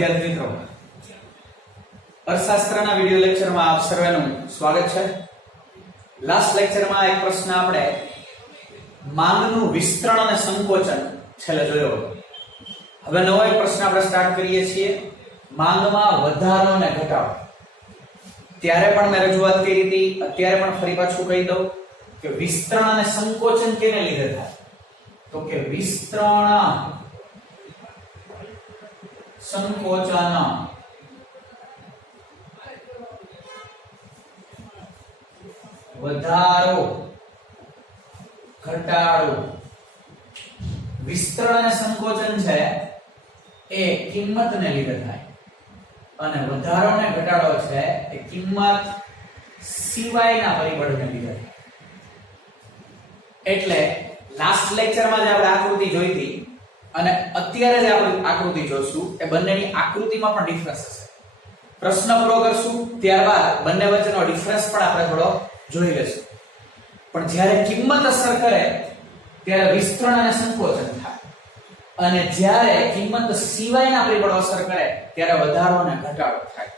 વિદ્યાર્થી મિત્રો, અર્થશાસ્ત્રના વિડિયો લેક્ચરમાં આપ સર્વેનું સ્વાગત છે। લાસ્ટ લેક્ચરમાં એક પ્રશ્ન આપણે માંગનું વિસ્તરણ અને સંકોચન છેલ્લે જોયો। હવે નવો એક પ્રશ્ન આપણે સ્ટાર્ટ કરીએ છીએ, માંગમાં વધારો અને ઘટાડો। ત્યારે પણ મેં રજૂઆત કરી હતી, અત્યારે પણ ફરી પાછું કહી દઉં કે વિસ્તરણ અને સંકોચન કેને લીધે થાય? તો કે વિસ્તરણ સંકોચન વધારો ઘટાડો। વિસ્તરણ અને સંકોચન છે એ કિંમતને લીધે થાય અને વધારો અને ઘટાડો છે એ કિંમત સિવાયના પરિબળને લીધે થાય। એટલે લાસ્ટ લેક્ચરમાં જે આપણે આકૃતિ જોઈ હતી અને અત્યારે જે આપણે આકૃતિ જોશું એ બંનેની આકૃતિમાં પણ ડિફરન્સ હશે। પ્રશ્ન પૂરો કરશું ત્યારબાદ બંને વચ્ચેનો ડિફરન્સ પણ આપણે થોડો જોઈ લેશું। પણ જ્યારે કિંમત અસર કરે ત્યારે વિસ્તરણ અને સંકોચન થાય અને જ્યારે કિંમત સિવાયના પરિબળો અસર કરે ત્યારે વધારો અને ઘટાડો થાય।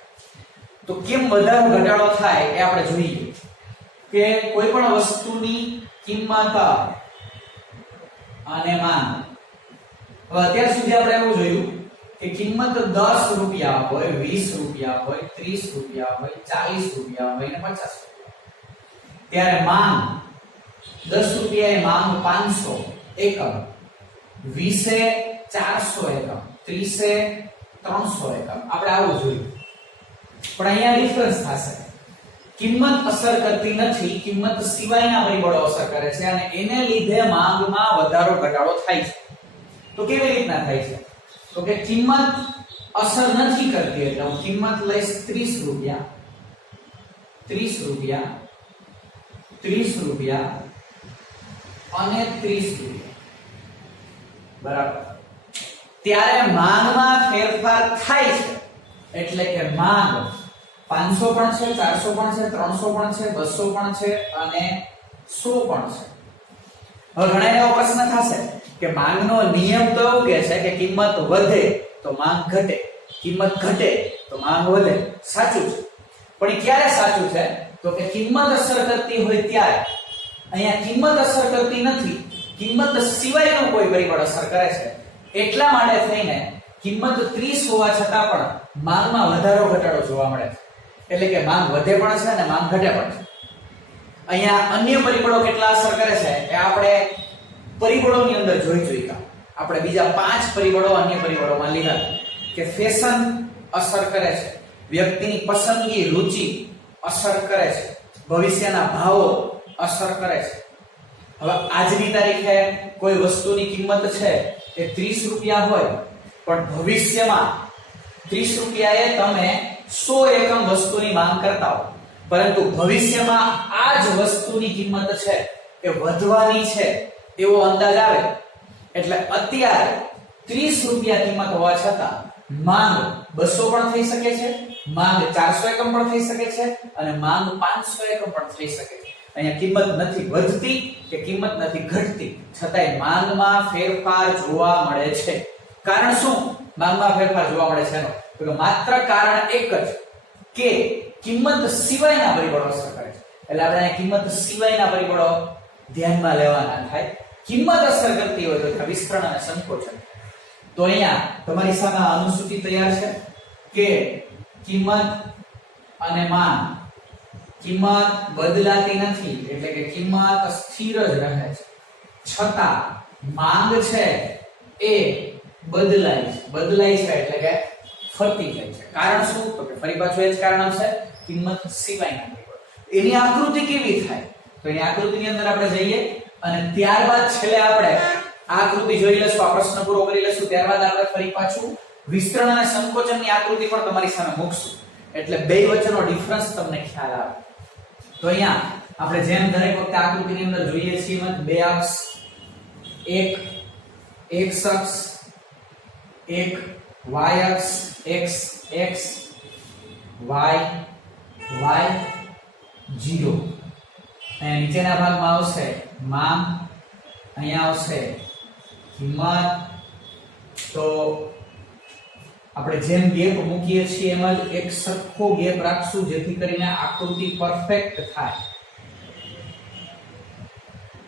તો કેમ વધારો ઘટાડો થાય એ આપણે જોઈએ કે કોઈ પણ વસ્તુની કિંમત અને માંગ। હવે અત્યાર સુધી આપણે એવું જોયું કે કિંમત 10 રૂપિયા હોય, 20 રૂપિયા હોય, 30 રૂપિયા હોય, 40 રૂપિયા હોય અને 50 રૂપિયા। ત્યારે માંગ 10 રૂપિયા એ માંગ 500 એકમ, 20 એ 400 એકમ, 30 એ 300 એકમ, આપણે આવું જોયું। પણ અહીંયા ડિફરન્સ થશે, કિંમત અસર કરતી નથી, કિંમત સિવાયના પરિબળો અસર કરે છે અને એને લીધે માંગમાં વધારો ઘટાડો થાય છે। તો કેવી રીતના થાય છે? તો કે કિંમત અસર નથી કરતી એટલે હું કિંમત લઈશ 30 રૂપિયા, 30 રૂપિયા, 30 રૂપિયા અને 30 રૂપિયા, બરાબર। ત્યારે માંગમાં ફેરફાર થાય છે એટલે કે માંગ 500 પણ છે, 400 પણ છે, 300 પણ છે, 200 પણ છે અને 100 પણ છે। હવે ઘણા એવો પ્રશ્ન થશે કે માંગનો નિયમ તો એવું કહે છે કે કિંમત વધે તો માંગ ઘટે, કિંમત ઘટે તો માંગ વધે। સાચું છે, પણ એ ક્યારે સાચું છે? તો કે કિંમત અસર કરતી હોય ત્યારે। અહીંયા કિંમત અસર કરતી નથી, કિંમત સિવાયનું કોઈ પરિબળ અસર કરે છે, એટલા માટે થઈને કિંમત 30 હોવા છતાં પણ માંગમાં વધારો ઘટાડો જોવા મળે છે। એટલે કે માંગ વધે પણ છે અને માંગ ઘટે પણ છે। અહીંયા અન્ય પરિબળો કેટલા અસર કરે છે એ આપણે પરિબળોની અંદર જોઈ જોઈતા આપણે બીજા 5 પરિબળો અન્ય પરિબળોમાં લીધા કે ફેશન અસર કરે છે, વ્યક્તિની પસંદગી રુચિ અસર કરે છે, ભવિષ્યના ભાવો અસર કરે છે। હવે આજની તારીખે કોઈ વસ્તુની કિંમત છે એ 30 રૂપિયા હોય પણ ભવિષ્યમાં 30 રૂપિયાએ તમે 100 એકમ વસ્તુની માંગ કરતા હો, પરંતુ ભવિષ્યમાં આ જ વસ્તુની કિંમત છે એ વધવાની છે એવો અંદાજ આવે એટલે અત્યારે 30 રૂપિયા કિંમત હોવા છતાં માંગ 200 પણ થઈ શકે છે, માંગ 400 એકમ પણ થઈ શકે છે અને માંગ 500 એકમ પણ થઈ શકે છે। અહીંયા કિંમત નથી વધતી કે કિંમત નથી ઘટતી, છતાંય માંગમાં ફેરફાર જોવા મળે છે। કારણ શું માંગમાં ફેરફાર જોવા મળે છે? તો માત્ર કારણ એક જ કે કિંમત સિવાયના પરિબળો અસર કરે છે। એટલે આપણે અહીં કિંમત સિવાયના પરિબળો ધ્યાનમાં લેવાના થાય। કિંમત અસર કરતી હોય તો વિસ્તરણ અને સંકોચન। તો અહીંયા તમારી સામે અનુસૂચિ તૈયાર છે કે કિંમત અને માંગ, કિંમત બદલાતી નથી એટલે કે કિંમત સ્થિર જ રહે છે, છતાં માંગ છે એ બદલાય છે એટલે કે ફરતી જાય છે। કારણ શું? તો કે ફરી પાછું એ જ કારણ હશે, કિંમત સિવાયના પરિબળો। એની આકૃતિ કેવી થાય? તો એની આકૃતિની અંદર આપણે જઈએ અને ત્યારબાદ છેલ્લે આપણે આ આકૃતિ જોઈ લેશું, આ પ્રશ્ન પૂરો કરી લેશું, ત્યારબાદ આપણે ફરી પાછું વિસ્તરણ અને સંકોચનની આકૃતિ પણ તમારી સામે મૂકશું એટલે બે વચ્ચેનો ડિફરન્સ તમને ખ્યાલ આવે। તો અહીંયા આપણે જેમ દરેક વખતે આકૃતિની અંદર જોઈએ છીએ એમ બે અક્ષ, એક x અક્ષ, એક y અક્ષ, x x, y y 0। અને નીચેના ભાગમાં આવશે માંગ, અહીંયા આવશે કિંમત। તો આપણે જેમ ગેપ મૂકીએ છીએ એમ જ એક સરખો ગેપ રાખશું જેથી કરીને આકૃતિ પરફેક્ટ થાય.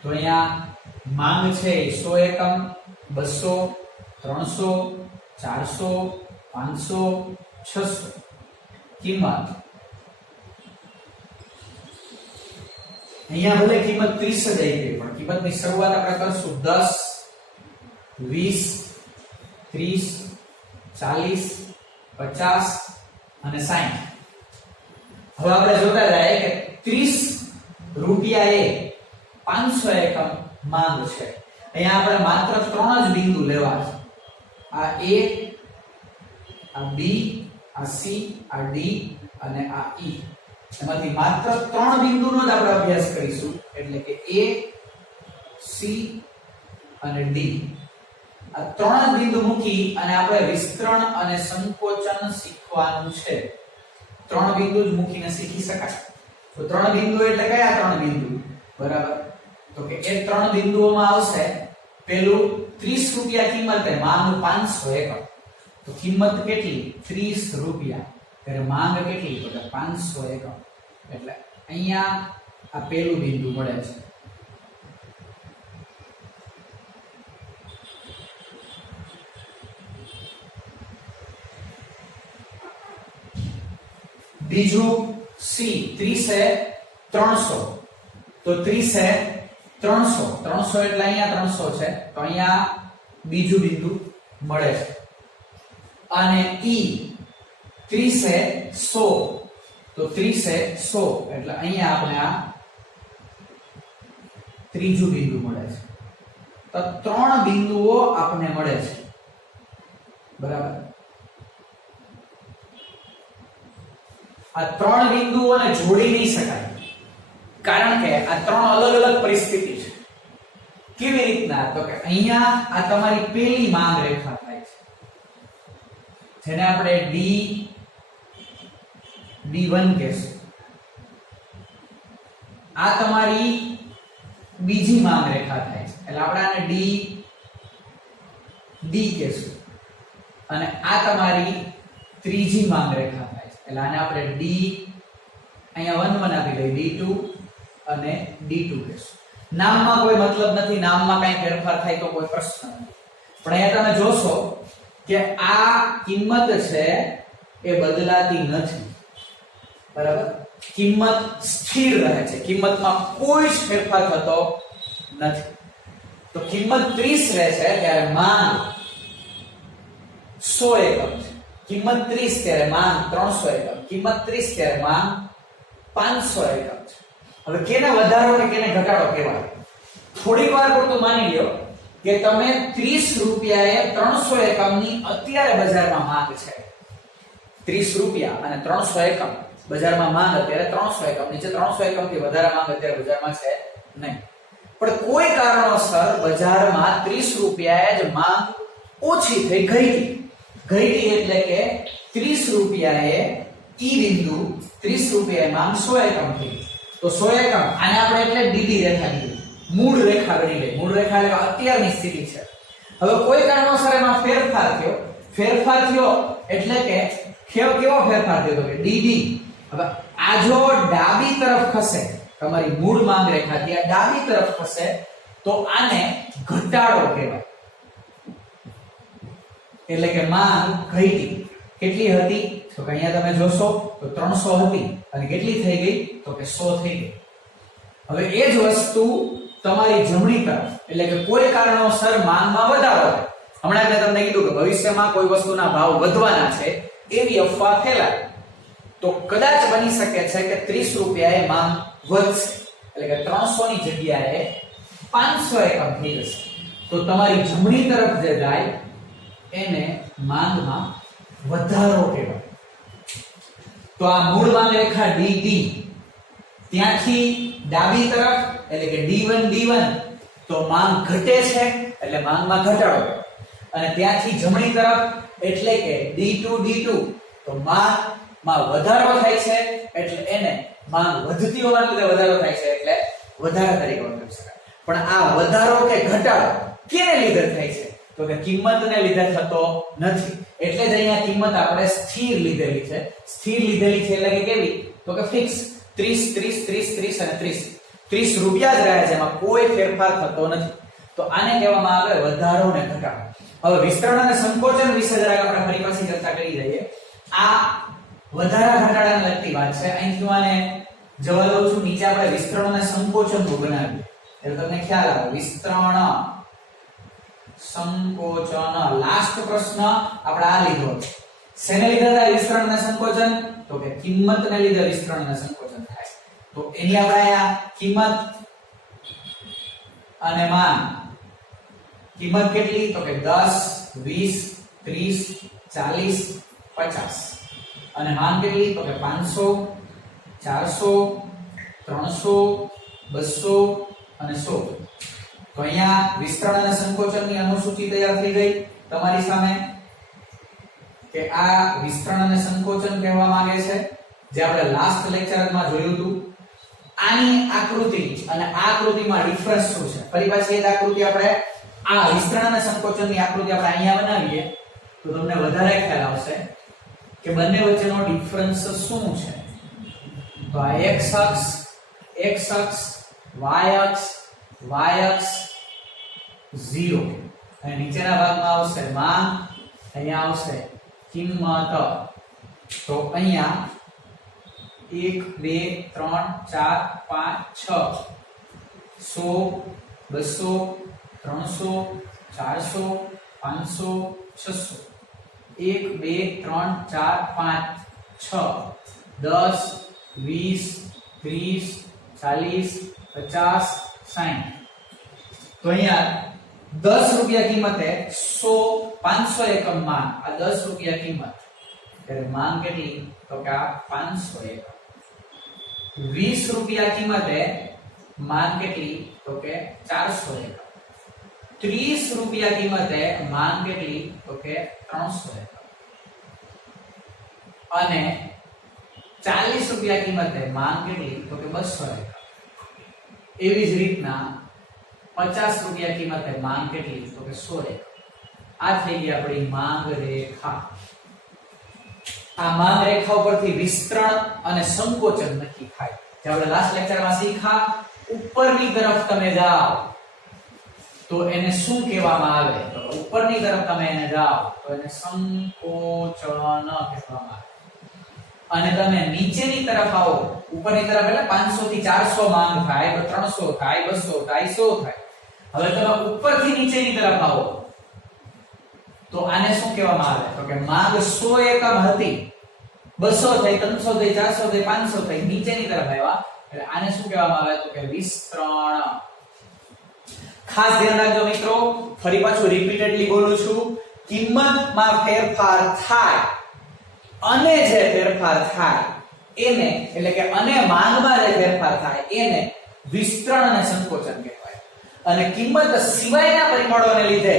તો અહીંયા માંગ છે 100 એકમ, 200, 300, 400, 500, 600. કિંમત અહીંયા ભલે કિંમત 30 જ આવી ગઈ પણ કિંમતની શરૂઆત આપણે કરશું 10, 20, 30, 40, 50 અને 60. હવે આપણે જોતા જાય કે 30 રૂપિયાએ 500 એકમ માંગ છે. અહીંયા આપણે માત્ર 3 જ બિંદુ લેવા છે. આ A, આ B, આ C, આ D અને આ E. એમાંથી માત્ર 3 બિંદુનો જ આપણે અભ્યાસ કરીશું એટલે કે A, C અને D. આ 3 બિંદુ મૂકી અને આપણે વિસ્તરણ અને સંકોચન શીખવાનું છે. 3 બિંદુ જ મૂકીને શીખી શકાય. તો 3 બિંદુ એટલે કયા 3 બિંદુ? બરાબર, તો કે એ 3 બિંદુઓમાં આવશે પેલું 30 રૂપિયા કિંમતે માંગ 500 એકમ. તો કિંમત કેટલી? 30 રૂપિયા. ત્યારે માંગ કેટલી? તો કે 500 એકમ. એટલે અહીંયા આ પેલું બિંદુ મળે છે. બીજું C 30 એ 300. તો 30 એ 300 એટલે અહીંયા 300 છે તો અહીંયા બીજું બિંદુ મળે છે. અને E 30 એ 100. તો 30 એ 100 એટલે અહીંયા આપણે આ ત્રીજું બિંદુ મળે છે. તો 3 બિંદુઓ આપણને મળે છે. બરાબર, આ 3 બિંદુઓને જોડી નહીં શકાય કારણ કે આ 3 અલગ અલગ પરિસ્થિતિ છે. કેવી રીતના? તો કે અહીંયા આ તમારી પહેલી માંગ રેખા થાય છે જેને આપણે D1 કહેશું. આ તમારી બીજી માંગ રેખા થાય છે એટલે આપણે આને D કહેશું. અને આ તમારી ત્રીજી માંગ રેખા થાય છે એટલે આને આપણે D અહીંયા 1 1 આપી દઈએ D2 અને D2 કહેશું. નામમાં કોઈ મતલબ નથી, નામમાં કઈ ફેરફાર થાય તો કોઈ પ્રશ્ન નથી. પણ અહીંયા તમે જોશો કે આ કિંમત છે એ બદલાતી નથી. બરાબર, કિંમત સ્થિર રહે છે, કિંમતમાં કોઈ જ ફેરફાર થતો નથી. તો કિંમત 30 રહે છે ત્યારે માંગ 100 એકમ છે. કિંમત 30 ત્યારે માંગ 300 એકમ. કિંમત 30 ત્યારે માંગ 500 એકમ છે. હવે કેને વધારો અને કેને ઘટાડો કહેવાય? થોડીક વાર પૂરતું માની લ્યો કે તમે 30 રૂપિયાએ 300 એકમની અત્યારે બજારમાં માંગ છે. 30 રૂપિયા અને 300 એકમ બજારમાં માંગ અત્યારે 300 એકમ, નીચે 300 એકમથી વધારે માંગ અત્યારે બજારમાં છે નહીં. પણ કોઈ કારણોસર બજારમાં 30 રૂપિયાએ જ માંગ ઓછી થઈ ગઈ એટલે કે 30 રૂપિયાએ ઈ બિંદુ 30 રૂપિયાએ માંગ 100 એકમ થઈ. તો 100 એકમ આને આપણે એટલે ડીડી રેખા કહીએ, મૂળ રેખા ગણી લઈએ. મૂળ રેખા એટલે અત્યારની સ્થિતિ છે. હવે કોઈ કારણોસર એમાં ફેરફાર થયો એટલે કે કેવો ફેરફાર થયો? તો કે ડીડી. હવે આ જો ડાબી તરફ ખસે, તમારી મૂળ માંગ રેખાથી આ ડાબી તરફ ખસે તો આને ઘટાડો કહેવાય. એટલે કે માંગ ઘટી. કેટલી હતી? તો કે અહીંયા તમે જોશો તો 300 હતી અને કેટલી થઈ ગઈ? તો કે 100 થઈ ગઈ. હવે એ જ વસ્તુ તમારી જમણી તરફ એટલે કે કોઈ કારણોસર માંગમાં વધારો થાય. હમણાં મેં તમને કીધું કે ભવિષ્યમાં કોઈ વસ્તુના ભાવ વધવાના છે એવી અફવા ફેલાય તો કદાચ બની શકે છે કે 30 રૂપિયાએ માંગ વધશે એટલે કે 300 ની જગ્યાએ 500 એકમ થઈ જશે. તો તમારી જમણી તરફ જે જાય એને માંગમાં વધારો કહેવાય. તો આ મૂળ માંગ રેખા DD ત્યાંથી ડાબી તરફ એટલે કે D1 તો માંગ ઘટે છે એટલે માંગમાં ઘટાડો. અને ત્યાંથી જમણી તરફ એટલે કે D2 તો માંગમાં વધારો થાય છે એટલે એને માંગ વધતી હોવાને લીધે વધારો થાય છે એટલે વધારા તરીકે ઓળખી શકાય. પણ આ વધારો કે ઘટાડો કેને લીધે થાય છે? તો કે કિંમતને લીધે થતો નથી. એટલે જ અહીંયા કિંમત આપણે સ્થિર લીધેલી છે. સ્થિર લીધેલી છે એટલે કે કેવી? તો કે ફિક્સ 30 30 30 30 અને 30. 30 રૂપિયા જ રહ્યા છે, એમાં કોઈ ફેરફાર થતો નથી. તો આને કહેવામાં આવે વધારો ને ઘટાડો. હવે વિસ્તરણ અને સંકોચન વિશે જરાક આપણે ફરી પાછી ચર્ચા કરી લઈએ. આ વધારા ઘટાડાને લગતી વાત છે. અહીંથી હું આને જવા દઉં છું. નીચે આપણે વિસ્તરણ અને સંકોચન નું બનાવીએ એટલે તમને ખ્યાલ આવે. વિસ્તરણ સંકોચન. લાસ્ટ પ્રશ્ન આપણે આ લીધો. શેને લીધે થાય વિસ્તરણ અને સંકોચન? તો કે કિંમતને લીધે વિસ્તરણ અને સંકોચન થાય. તો એની આપણે અહીંયા કિંમત અને માન. કિંમત કેટલી? તો કે 10 20 30 40 50. અને માન કેટલી? તો કે 500 400 300 200 અને 100. તો અહીંયા વિસ્તરણ અને સંકોચનની અનુસૂચિ તૈયાર થઈ ગઈ તમારી સામે કે આ વિસ્તરણ અને સંકોચન કહેવા માંગે છે, જે આપણે લાસ્ટ લેક્ચરમાં જોયું હતું. આની આકૃતિ અને આ આકૃતિમાં ડિફરન્સ શું છે? ફરી પાછી એ જ આકૃતિ આપણે આ વિસ્તરણ અને સંકોચનની આકૃતિ આપણે અહીંયા બનાવીએ તો તમને વધારે ખ્યાલ આવશે કે બંને વચ્ચેનો ડિફરન્સ શું છે. તો આ x અક્ષ y અક્ષ 0 અને નીચેના ભાગમાં આવશે માંગ, અહીંયા આવશે કિંમત. તો અહીંયા 1 2 3 4 5 6 100 200 300 400 500 600 1 2 3 4 5 6 10 20 30 40 50 60. તો અહીંયા 10 રૂપિયા કિંમતે 500 એકમ માંગ. આ 10 રૂપિયા કિંમત ત્યારે માંગ કેટલી? તો કે આ 500 એકમ. 20 રૂપિયા કિંમતે માંગ કેટલી? તો કે 400 એકમ. 30 રૂપિયા કિંમતે માંગ કેટલી? તો કે 300 એકમ. અને 40 રૂપિયા કિંમતે માંગ કેટલી? તો કે 200 એકમ. એવી જ રીતના 50 રૂપિયા કિંમતે માંગ કેટલી? તો કે 100 એકમ. આ થઈ ગઈ આપણી માંગ રેખા. આ માંગ રેખા ઉપરથી વિસ્તરણ અને સંકોચન નક્કી થાય. જે આપણે લાસ્ટ લેક્ચરમાં શીખ્યા, ઉપરની તરફ તમે જાઓ તો એને શું કહેવામાં આવે? તો ઉપરની તરફ તમે એને જાઓ તો એને સંકોચન કહેવામાં આવે. અને તમે નીચેની તરફ આવો, ઉપરની તરફ એટલે 500 થી 400 માંગ થાય, તો 300 થાય, 200 થાય, 100 થાય. હવે તમે ઉપરથી નીચેની તરફ આવો તો આને શું કહેવામાં આવે? તો કે માંગ 100 એકમ હતી, 200 થઈ, 300 થઈ, 400 થઈ, 500 થઈ, નીચેની તરફ આવ્યા એટલે આને શું કહેવામાં આવે? તો કે વિસ્તરણ. ખાસ ધ્યાન રાખજો મિત્રો, ફરી પાછું રિપીટેડલી બોલું છું. કિંમતમાં ફેરફાર થાય અને જે ફેરફાર થાય એને, એટલે કે અને માંગમાં જે ફેરફાર થાય એને વિસ્તરણ અને સંકોચન કહેવાય. અને કિંમત સિવાયના પરિબળોને લીધે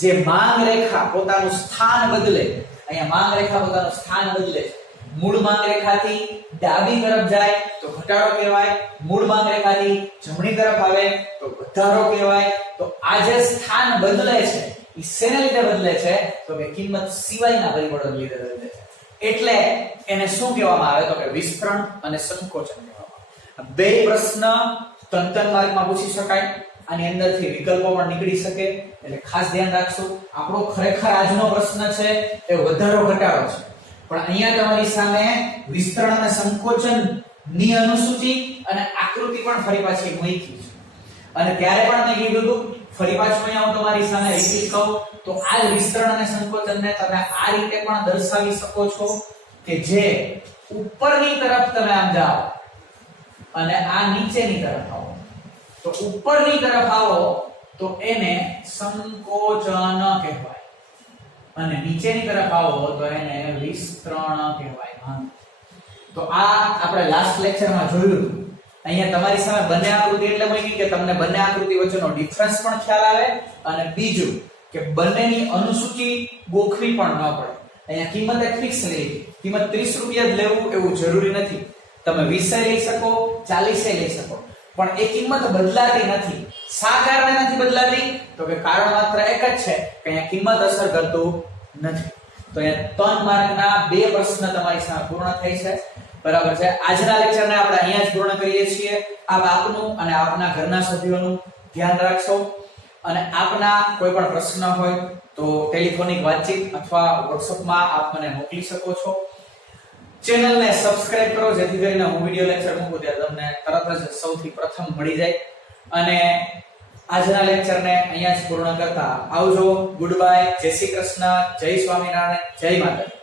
જે માંગ રેખા પોતાનું સ્થાન બદલે, અહીંયા માંગ રેખા પોતાનું સ્થાન બદલે છે. મૂળ માંગ રેખાથી ડાબી તરફ જાય તો ઘટાડો કહેવાય, મૂળ માંગ રેખાથી જમણી તરફ આવે તો વધારો કહેવાય. તો આ જે સ્થાન બદલે છે એ શેના લીધે બદલે છે? તો કે કિંમત સિવાયના પરિબળોને લીધે બદલે છે. એટલે એને શું કહેવામાં આવે? તો કે વિસ્તરણ અને સંકોચન કહેવામાં આવે. બે પ્રશ્ન ત્રણ માર્કમાં પૂછી શકાય. આની અંદરથી વિકલ્પો પણ નીકળી શકે, એટલે ખાસ ધ્યાન રાખજો. આપણો ખરેખર આજનો પ્રશ્ન છે એ વધારો ઘટાડો છે, પણ અહીંયા તમારી સામે વિસ્તરણ અને સંકોચન ની અનુસૂચિ અને આકૃતિ પણ ફરી પાછી મૂકી છે. અને ત્યારે પણ મેં કીધું હતું, ફરી પાછું અહીંયા હું તમારી સામે રિપીટ કહું તો આ વિસ્તરણ અને સંકોચનને તમે આ રીતે પણ દર્શાવી શકો છો કે જે ઉપરની તરફ તમે આમ જાઓ અને આ નીચેની તરફ આવો. તો ઉપરની તરફ આવો તો એને સંકોચન કહેવાય, અને નીચેની તરફ આવો તો એને વિસ્તરણ કહેવાય. તો આ આપણે લાસ્ટ લેક્ચરમાં જોયું હતું. અહીંયા તમારી સામે બંને આકૃતિ એટલે મૂકી કે તમને બંને આકૃતિ વચ્ચેનો ડિફરન્સ પણ ખ્યાલ આવે, અને બીજું કે બંનેની અનુસૂચિ ગોખવી પણ ન પડે. અહીંયા કિંમત એક ફિક્સ લઈ, કિંમત 30 રૂપિયા જ લેવું એવું જરૂરી નથી. તમે 20 લઈ શકો, 40 લઈ શકો, પણ એ કિંમત બદલાતી નથી. શા કારણે નથી બદલાતી? તો કે કારણ માત્ર એક જ છે કે અહીંયા કિંમત અસર કરતું નથી. તો અહીંયા 3 માર્કના 2 પ્રશ્ન તમારી સામે પૂર્ણ થઈ છે. બરાબર છે. આજના લેક્ચરને આપણે અહીંયા જ પૂર્ણ કરીએ છીએ. આપ આપનું અને આપના ઘરના સભ્યોનું ધ્યાન રાખશો અને આપના કોઈ પણ પ્રશ્ન હોય તો ટેલિફોનિક વાતચીત અથવા WhatsApp-માં આપ મને મોકલી શકો છો. ચેનલને સબસ્ક્રાઇબ કરો જેથી કરીને હું વિડિયો લેક્ચર મૂકું ત્યારે તમને તરત જ સૌથી પ્રથમ મળી જાય. અને આજના લેક્ચરને અહીંયા જ પૂર્ણ કરતા આવજો. Good bye. જય શ્રી કૃષ્ણ. જય સ્વામિનારાયણ. જય માતાજી.